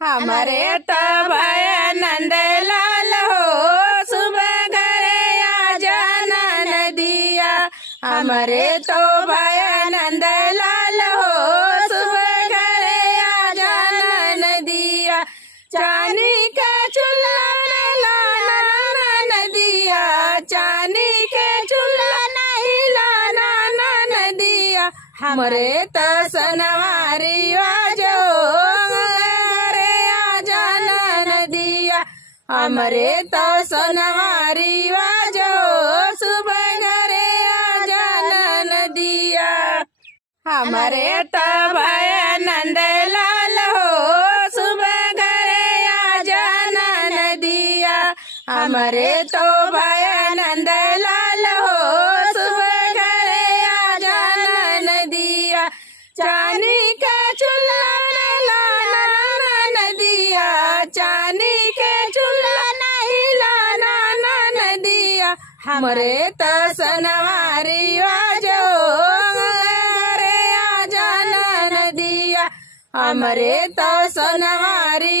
हमारे तो भय नंद लाल हो सुबह घरे आ जाना नदिया। हमारे तो भय नंद लाल हो सुबह घरे आ जाना नदिया। चांदी के चूल्हा में लाना नदिया, चांदी के चूल्हा नहीं लाना नदिया। हमरे तो सनवारी वाजो घरे आ जाना नदिया। हमरे तो सनवारी वाजो सुबह घरे आ जाना नदिया। हमारे तो भय नंद लाल हो सुबह घरे आ जाना नदिया। हमारे तो भय नंद लाल हो सुबह घरे आ जाना नदिया। चांदी के चूल्हा में लाना नदिया, चांदी के चूल्हा नहीं लाना नदिया। हमरे तो सनवारी वाजो घरे आ जाना नदिया। हमरे तो सनवारी